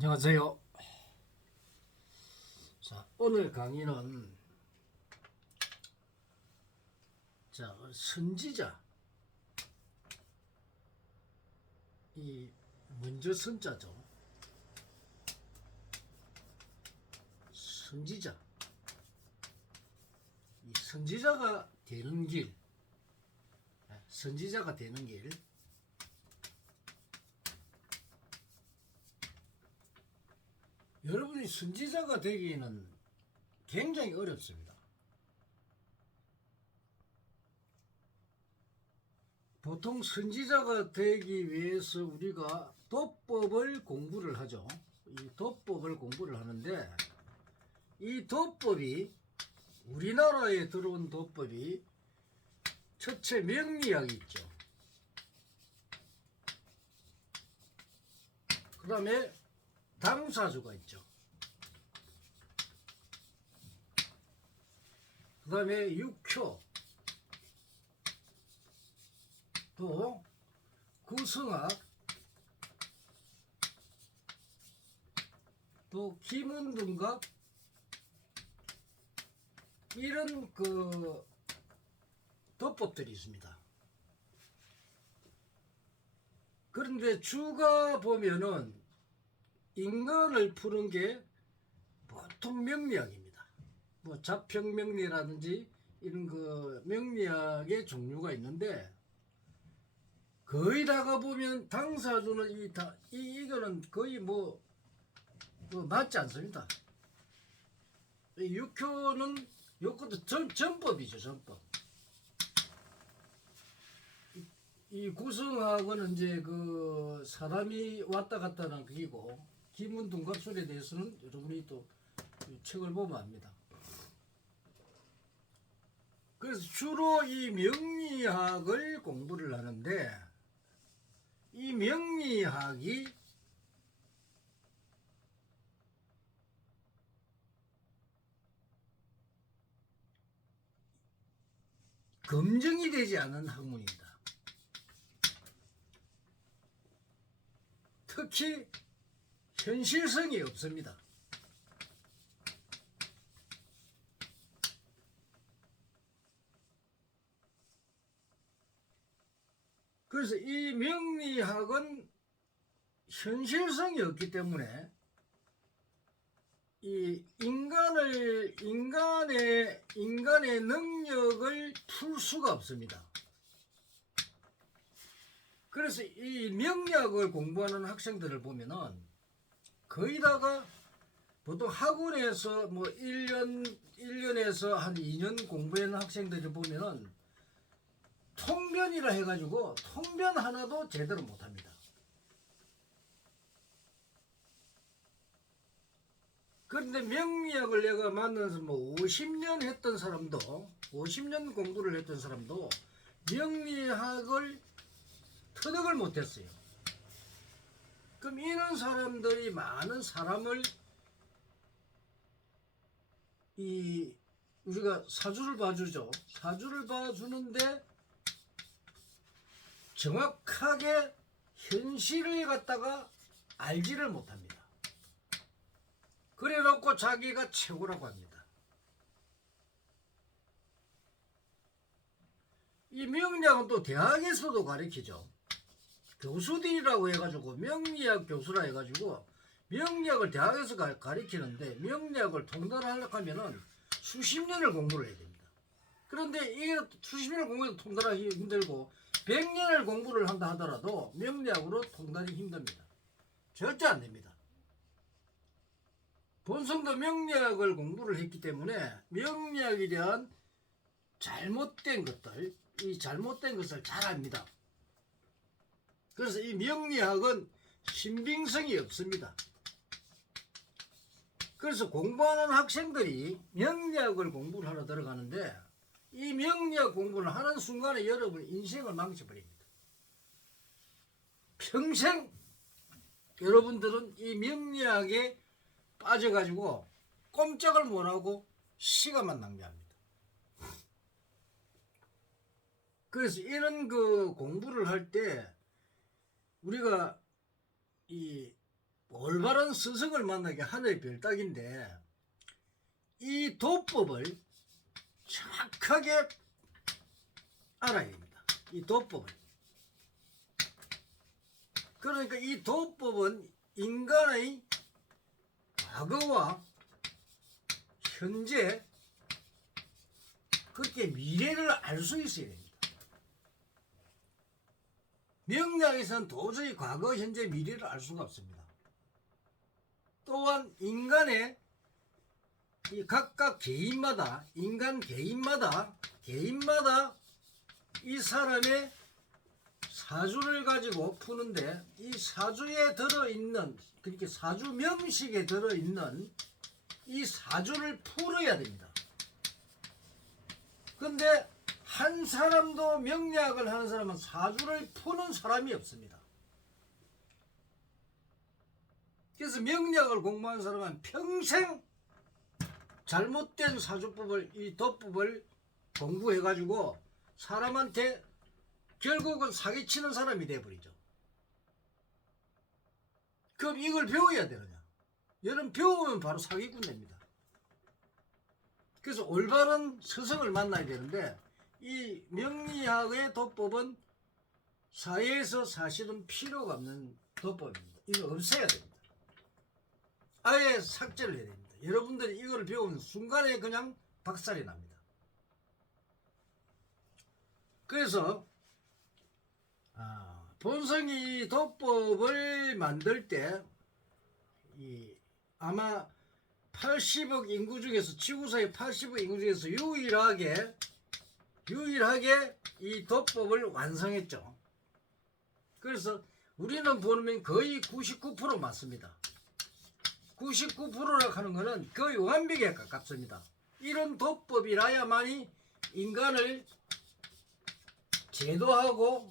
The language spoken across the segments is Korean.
안녕하세요. 자, 오늘 강의는 선지자, 이 먼저 선자죠. 선지자, 이 선지자가 되는 길, 선지자가 되는 길. 여러분이 선지자가 되기는 굉장히 어렵습니다. 보통 선지자가 되기 위해서 우리가 도법을 공부를 하죠. 이 도법을 공부를 하는데, 이 도법이, 우리나라에 들어온 도법이 첫째 명리학이 있죠. 그 다음에 당사주가 있죠. 그 다음에 육효, 또 구성학, 또 기문둔갑, 이런 도법들이 있습니다. 그런데 주가 보면은 인간을 푸는 게 보통 명리학입니다. 뭐 자평명리라든지 이런 명리학의 종류가 있는데, 거의 다가 보면 당사주는 이거는 거의 뭐 맞지 않습니다. 육효는 요것도 전법이죠, 전법. 이 구성학은 이제 사람이 왔다 갔다 하는 그기고, 기문둔갑술에 대해서는 여러분이 또 책을 보면 압니다. 그래서 주로 이 명리학을 공부를 하는데, 이 명리학이 검증이 되지 않은 학문입니다. 특히 현실성이 없습니다. 그래서 이 명리학은 현실성이 없기 때문에 이 인간의 능력을 풀 수가 없습니다. 그래서 이 명리학을 공부하는 학생들을 보면은 거의 다가 보통 학원에서 뭐 1년에서 한 2년 공부하는 학생들을 보면은 통변이라 해가지고 통변 하나도 제대로 못합니다. 그런데 명리학을 내가 만나서 뭐 50년 했던 사람도, 50년 공부를 했던 사람도 명리학을 터득을 못했어요. 그럼 이런 사람들이 많은 사람을 우리가 사주를 봐주죠. 사주를 봐주는데 정확하게 현실을 갖다가 알지를 못합니다. 그래 놓고 자기가 최고라고 합니다. 이 명리학은 또 대학에서도 가르치죠. 교수들이라고 해가지고 명리학 교수라 해가지고 명리학을 대학에서 가르치는데, 명리학을 통달하려고 하면은 수십 년을 공부를 해야 됩니다. 그런데 이게 수십 년을 공부해도 통달하기 힘들고 100년을 공부를 한다 하더라도 명리학으로 통달이 힘듭니다. 절대 안 됩니다. 본성도 명리학을 공부를 했기 때문에 명리학에 대한 잘못된 것을 잘 압니다. 그래서 이 명리학은 신빙성이 없습니다. 그래서 공부하는 학생들이 명리학을 공부를 하러 들어가는데, 이 명리학 공부를 하는 순간에 여러분 인생을 망쳐버립니다. 평생 여러분들은 이 명리학에 빠져가지고 꼼짝을 못하고 시간만 낭비합니다. 그래서 이런 공부를 할 때 우리가 이 올바른 스승을 만나게 하늘의 별따기인데 이 도법을 정확하게 알아야 됩니다. 이 도법을. 그러니까 이 도법은 인간의 과거와 현재 그렇게 미래를 알 수 있어야 됩니다. 명리학에서는 도저히 과거, 현재, 미래를 알 수가 없습니다. 또한 인간의 이 각각 개인마다 인간 개인마다 이 사람의 사주를 가지고 푸는데 이 사주에 들어있는 그렇게 사주 명식에 들어있는 이 사주를 풀어야 됩니다. 근데 한 사람도 명리학을 하는 사람은 사주를 푸는 사람이 없습니다. 그래서 명리학을 공부하는 사람은 평생 잘못된 사주법을 이 도법을 공부해가지고 사람한테 결국은 사기치는 사람이 돼버리죠. 그럼 이걸 배워야 되느냐? 여러분 배우면 바로 사기꾼 됩니다. 그래서 올바른 스승을 만나야 되는데 이 명리학의 도법은 사회에서 사실은 필요가 없는 도법입니다. 이거 없애야 됩니다. 아예 삭제를 해야 됩니다. 여러분들이 이걸 배우는 순간에 그냥 박살이 납니다. 그래서 본성이 도법을 만들 때 아마 80억 인구 중에서 지구상의 80억 인구 중에서 유일하게 이 도법을 완성했죠. 그래서 우리는 보면 거의 99% 맞습니다. 99%라고 하는 것은 거의 완벽에 가깝습니다. 이런 도법이라야만이 인간을 제도하고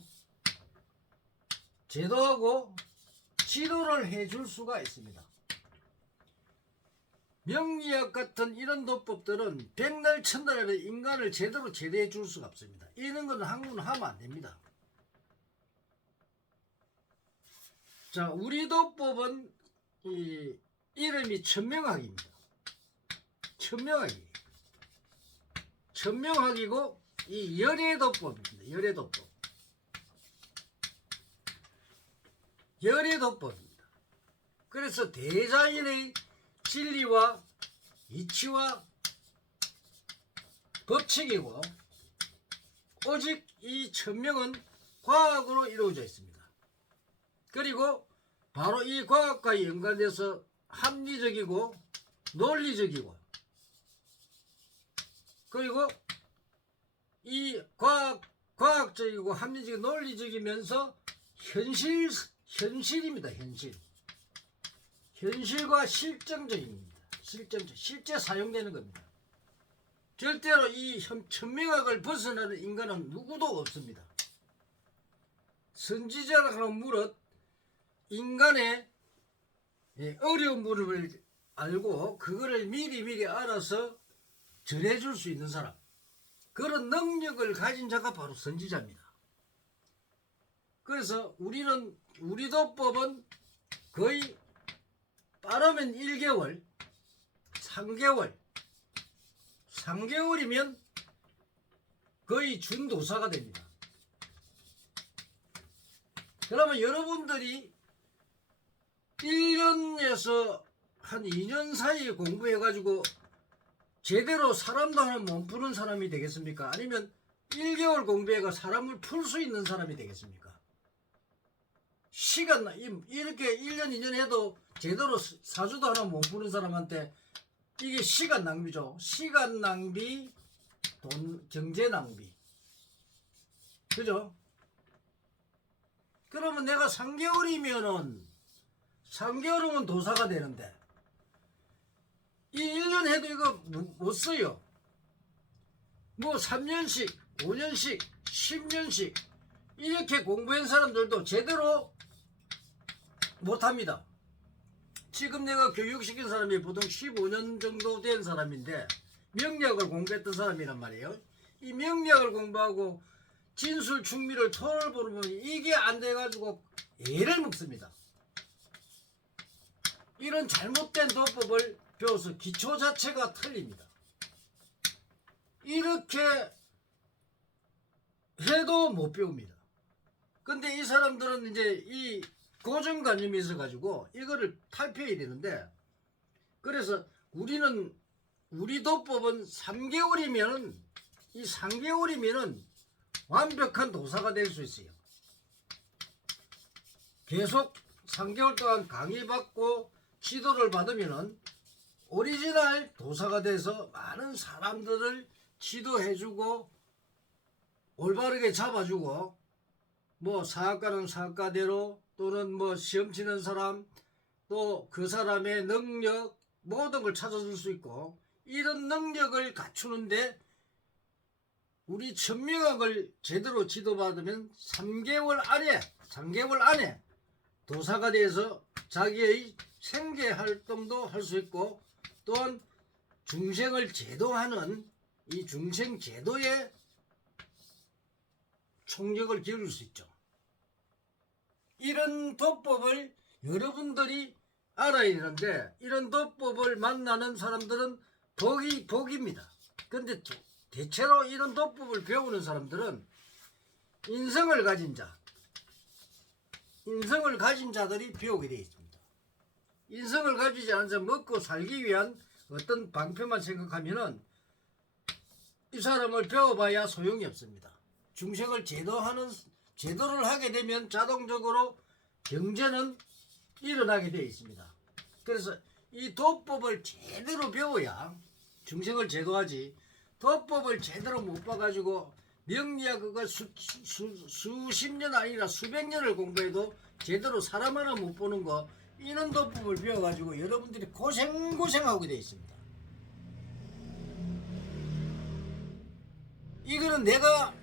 지도를 해줄 수가 있습니다. 명리학 같은 이런 도법들은 백날 천날에 인간을 제대로 제대해 줄 수가 없습니다. 이런 건 한국은 하면 안 됩니다. 자, 우리 도법은 이름이 천명학입니다. 천명학이고 이 열애도법입니다. 열애도법입니다. 그래서 대자연의 진리와 이치와 법칙이고 오직 이 천명은 과학으로 이루어져 있습니다. 그리고 바로 이 과학과 연관돼서 합리적이고 논리적이고 그리고 이 과학적이고 합리적이고 논리적이면서 현실입니다. 현실과 실정적입니다. 실제 사용되는 겁니다. 절대로 이 천명학을 벗어나는 인간은 누구도 없습니다. 선지자라고 무릇 인간의 어려운 무릎을 알고 그거를 미리 알아서 전해줄 수 있는 사람, 그런 능력을 가진 자가 바로 선지자입니다. 그래서 우리 도법은 거의 빠르면 1개월, 3개월이면 거의 준도사가 됩니다. 그러면 여러분들이 1년에서 한 2년 사이에 공부해가지고 제대로 사람도 하나 못 푸는 사람이 되겠습니까? 아니면 1개월 공부해가 사람을 풀 수 있는 사람이 되겠습니까? 이렇게 1년, 2년 해도 제대로 사주도 하나 못 푸는 사람한테 이게 시간 낭비죠. 시간 낭비, 경제 낭비. 그죠? 그러면 내가 3개월이면 도사가 되는데 이 1년 해도 이거 못 써요. 뭐 3년씩, 5년씩, 10년씩 이렇게 공부한 사람들도 제대로 못합니다. 지금 내가 교육시킨 사람이 보통 15년 정도 된 사람인데 명리학을 공부했던 사람이란 말이에요. 이 명리학을 공부하고 진술 충미를 토를 보면 이게 안 돼가지고 애를 먹습니다. 이런 잘못된 도법을 배워서 기초 자체가 틀립니다. 이렇게 해도 못 배웁니다. 근데 이 사람들은 이제 이 고정관념이 있어가지고 이거를 탈피해야 되는데, 그래서 우리 도법은 3개월이면은, 이 3개월이면은 완벽한 도사가 될 수 있어요. 계속 3개월 동안 강의받고 지도를 받으면은 오리지널 도사가 돼서 많은 사람들을 지도해주고 올바르게 잡아주고, 뭐 사학과는 사학과대로, 또는 뭐 시험 치는 사람 또 그 사람의 능력 모든 걸 찾아줄 수 있고, 이런 능력을 갖추는데 우리 천명학을 제대로 지도받으면 3개월 안에 도사가 돼서 자기의 생계 활동도 할 수 있고, 또한 중생을 제도하는 이 중생 제도에 총력을 기울일 수 있죠. 이런 도법을 여러분들이 알아야 되는데, 이런 도법을 만나는 사람들은 복입니다. 근데 대체로 이런 도법을 배우는 사람들은 인성을 가진 자들이 배우게 되어 있습니다. 인성을 가지지 않은 자, 먹고 살기 위한 어떤 방편만 생각하면은 이 사람을 배워봐야 소용이 없습니다. 중생을 제도를 하게 되면 자동적으로 경제는 일어나게 되어 있습니다. 그래서 이 도법을 제대로 배워야 중생을 제도하지, 도법을 제대로 못 봐가지고 명리학 그거 수십 년 아니라 수백 년을 공부해도 제대로 사람 하나 못 보는 거, 이런 도법을 배워가지고 여러분들이 고생하게 되어 있습니다. 이거는 내가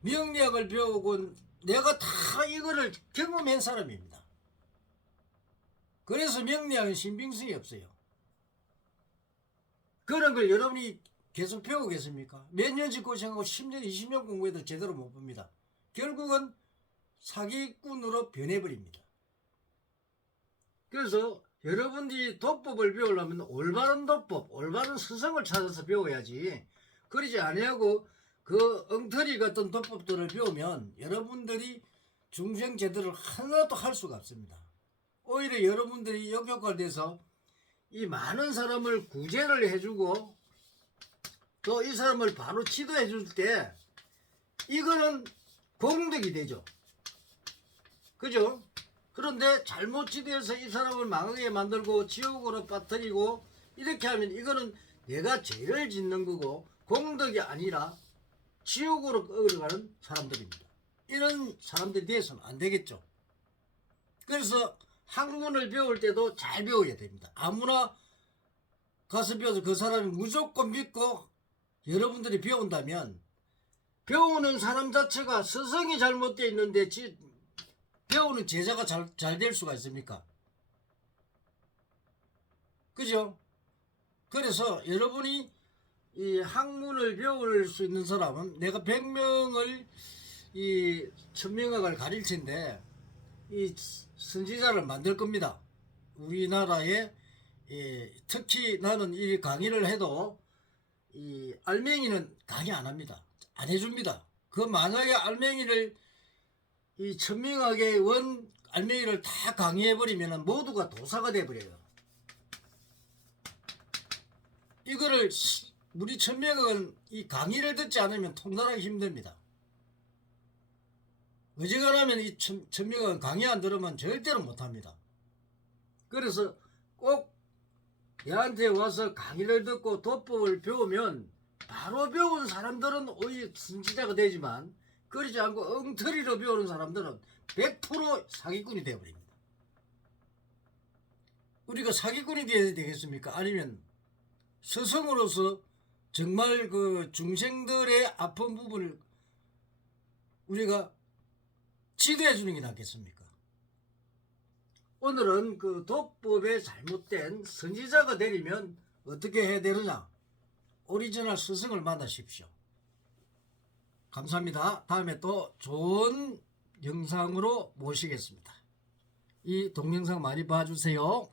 명리학을 배우고 내가 다 이거를 경험한 사람입니다. 그래서 명리학은 신빙성이 없어요. 그런 걸 여러분이 계속 배우겠습니까? 몇 년씩 고생하고 10년, 20년 공부해도 제대로 못 봅니다. 결국은 사기꾼으로 변해버립니다. 그래서 여러분들이 도법을 배우려면 올바른 도법, 올바른 스승을 찾아서 배워야지, 그러지 아니하고 그 엉터리 같은 도법들을 배우면 여러분들이 중생 제도를 하나도 할 수가 없습니다. 오히려 여러분들이 역효과가 돼서 이 많은 사람을 구제를 해주고 또 이 사람을 바로 지도해 줄 때 이거는 공덕이 되죠. 그죠? 그런데 잘못 지도해서 이 사람을 망하게 만들고 지옥으로 빠뜨리고 이렇게 하면 이거는 내가 죄를 짓는 거고 공덕이 아니라 지옥으로 끌어가는 사람들입니다. 이런 사람들이 되어서는 안 되겠죠. 그래서 학문을 배울 때도 잘 배워야 됩니다. 아무나 가서 배워서 그 사람이 무조건 믿고 여러분들이 배운다면, 배우는 사람 자체가 스승이 잘못되어 있는데 배우는 제자가 잘 될 수가 있습니까? 그죠? 그래서 여러분이 이 학문을 배울 수 있는 사람은, 내가 100명을 이 천명학을 가르치는데 이 선지자를 만들 겁니다. 우리나라에 특히 나는 이 강의를 해도 이 알맹이는 강의 안 합니다. 안 해줍니다. 그 만약에 알맹이를 이 천명학의 원 알맹이를 다 강의해버리면 모두가 도사가 돼버려요. 이거를 우리 천명학은 이 강의를 듣지 않으면 통달하기 힘듭니다. 어지간하면 이 천명학은 강의 안 들으면 절대로 못합니다. 그래서 꼭 얘한테 와서 강의를 듣고 도법을 배우면 바로 배운 사람들은 오히려 선지자가 되지만, 그러지 않고 엉터리로 배우는 사람들은 100% 사기꾼이 되어버립니다. 우리가 사기꾼이 되어야 되겠습니까? 아니면 스승으로서 정말 그 중생들의 아픈 부분을 우리가 지도해 주는 게 낫겠습니까? 오늘은 그 도법에 잘못된 선지자가 되려면 어떻게 해야 되느냐? 오리지널 스승을 만나십시오. 감사합니다. 다음에 또 좋은 영상으로 모시겠습니다. 이 동영상 많이 봐주세요.